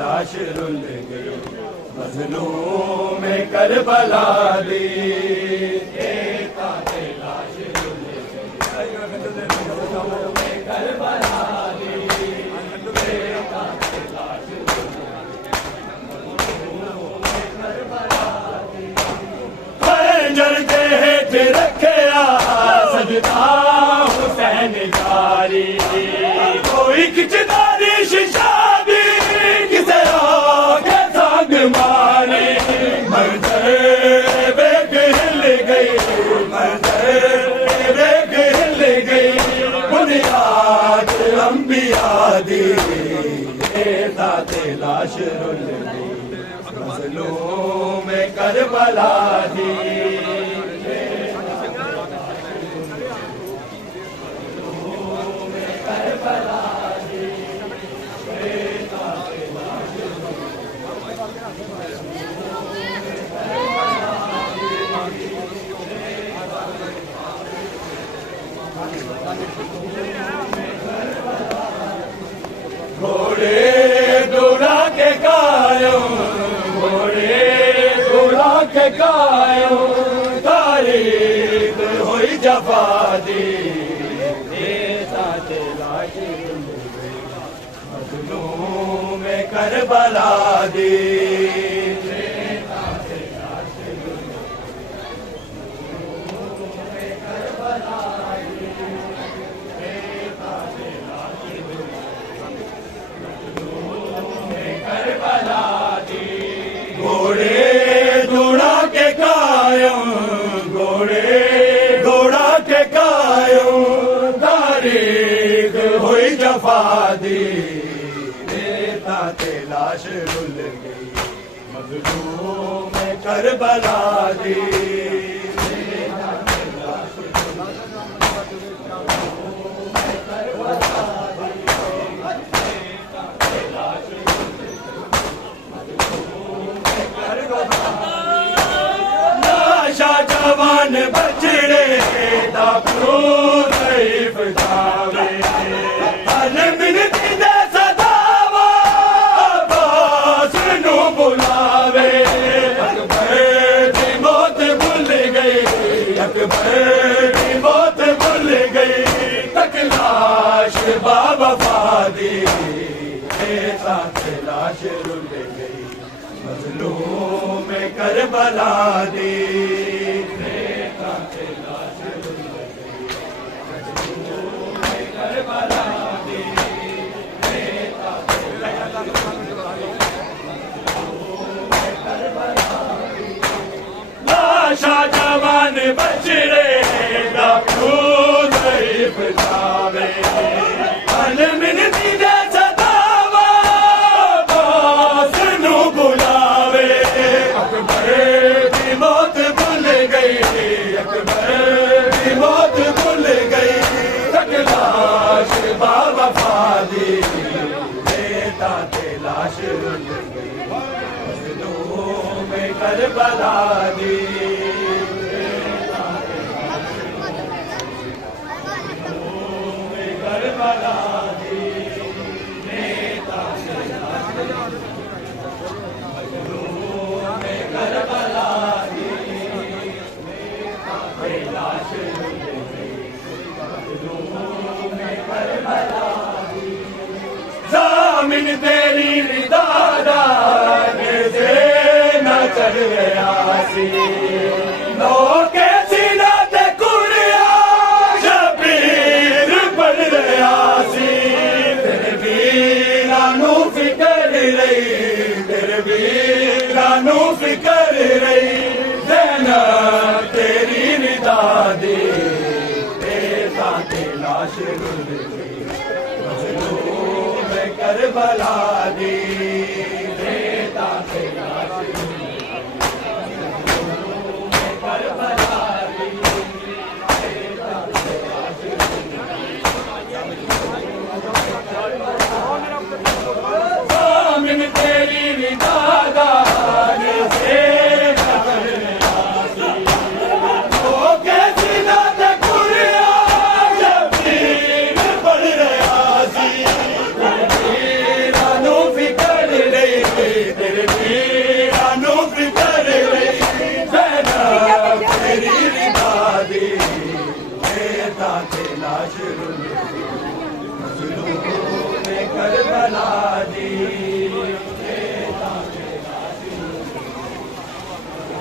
लाश रुल गई मजलूम करबला दी लाश रुल गई मजलूम करबला दी खंजर के हेठ रखया सजदा हुसैन जारी कोई किचदारी शिशा लाश रुल गई मजलूम करबला दी घोड़े दूल्हा के कायों घोड़े दूल्हा के कायों तारीख हुई जफा दी लाश मजलूम करबला दी लाश रुल गई मजलूम करबला दी लाशा जवान बछड़े लाश रुल गई, मजलूम करबला दी। त्रेता ते लाश रुल गई, मजलूम करबला दी। त्रेता ते लाश लाशा जवान बचड़े डाकू ज़ईफ़ जावे, हल मिनती दे सदावा बास नू बुलावे। अकबर की मौत भूल गई, अकबर की मौत भूल गई, तक लाश बावफा दी। त्रेता ते लाश रुल गई, मज़लूम करबला दी। करबला दी, त्रेता ते लाश मज़लूम करबला दी। त्रेता ते लाश रुल गई, मज़लूम करबला दी। ज़ामिन तेरी रिदादा से न चढ़ गया सी, लोके सीना ते कुड़िया शबीर पढ़ गया सी। तेरे वीरा नू फिकर रही, तेरे वीरा नू फिकर रही, ज़ैनब तेरी रिदा दी। त्रेता ते लाश रुल गई, मज़लूम करबला दी। त्रेता ते लाश रुल गई, मज़लूम करबला दी। त्रेता ते लाश रुल गई, ज़ामिन तेरी रिदादा से न चढ़ गया सी, लोके सीना ते कुड़िया शबीर पढ़ गया सी। तेरे वीरा नू फिकर रही, तेरे वीरा नू फिकर रही, ज़ैनब तेरी रिदा दी। त्रेता ते लाश रुल गई, मज़लूम करबला दी। त्रेता ते लाश रुल गई,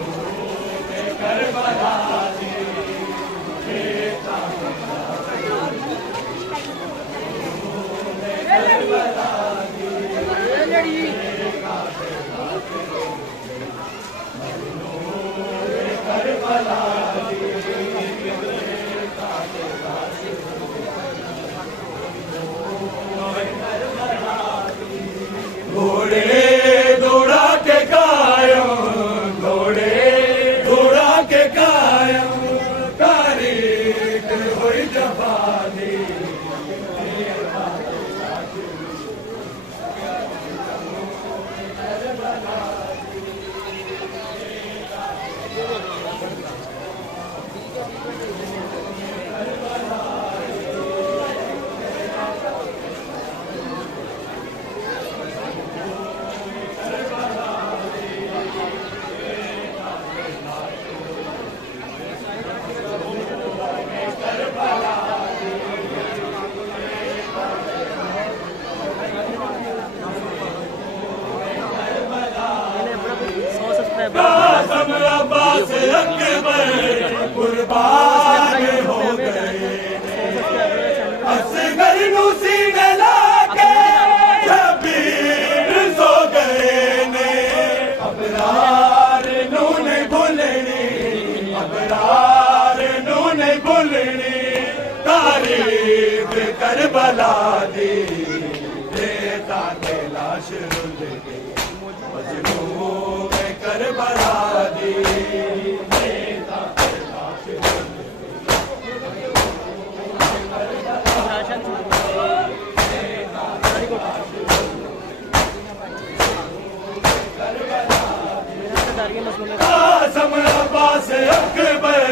मज़लूम करबला दी। त्रेता ते लाश रुल गई, मज़लूम करबला दी। त्रेता ते लाश रुल गई, मज़लूम करबला दी। त्रेता ते लाश रुल गई, घोड़े दौड़ा के कायम, घोड़े दौड़ा के कायम, तारीख हुई जवानी। त्रेता ते लाश रुल गई, करबला दी। कासम अब्बास अकबर कुर्बान हो गए, असगर नू सीने लाके शबीर सो गए ने। अबरार नू नहीं भुलनी, अबरार नू नहीं भुलनी, तारीख करबला दी। त्रेता ते लाश रुल गई, मज़लूम करबला दी। त्रेता ते लाश रुल गई, मज़लूम करबला दी। त्रेता ते लाश रुल गई, कासम अब्बास अकबर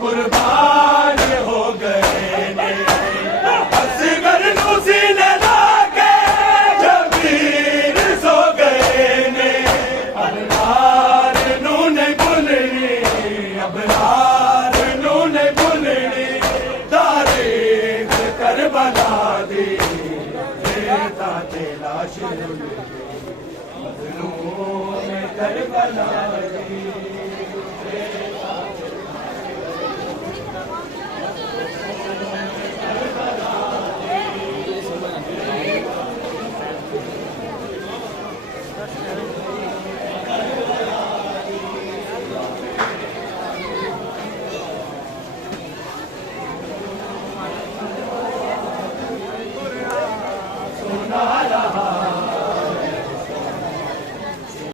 कुर्बान हो गए ने। असगर नू सीने लाके शबीर सो गए ने। अबरार नू नहीं भुलनी, अबरार नू नहीं भुलनी, तारीख करबला दी। त्रेता ते लाश रुल गई, हर बनावटी